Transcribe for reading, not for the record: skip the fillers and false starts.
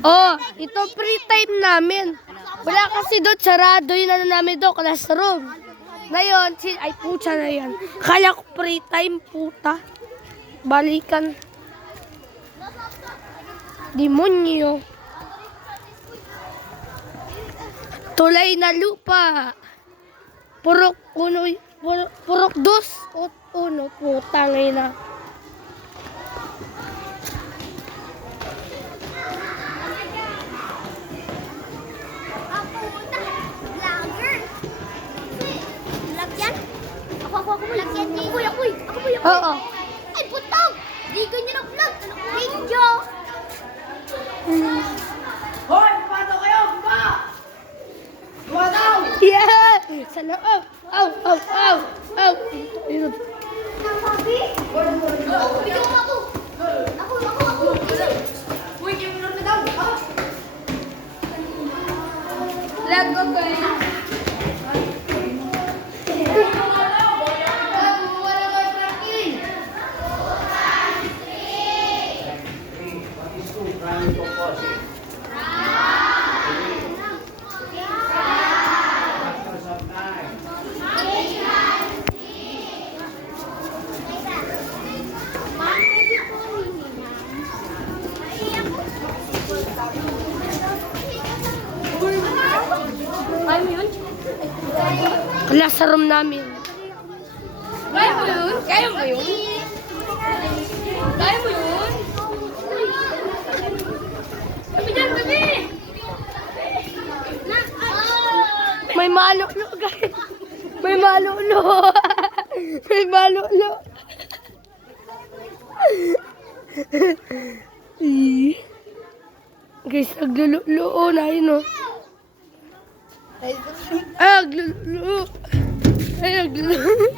Oh, ito free time namin. Wala kasi doon, sarado yun namin doon, classroom. Ngayon, ay pucha na yan. Kaya ko free time, puta. Balikan. Demonyo. Tulay na lupa. Purok uno, purok dos, uno, puta ngayon na. Oo. Ay, putang! Di ganyan ang vlog. Video! Hoy! Pato kayo! Buka! Buka daw! Yeah! Sa loob! Aw! Aw! Aw! Aw! Ayun. Nasabi? Ako, video ako! Ako! Uy, kayo mo na daw! Let's go, guys! Kaya mo yun? Classroom namin. Kaya mo yun? Kaya mo yun? Kaya mo yun? Sabi dyan, sabi! May malulo, guys. May malulo. May malulo. Guys, naglululo na yun, oh. Ay, naglululo. Ay, naglululo.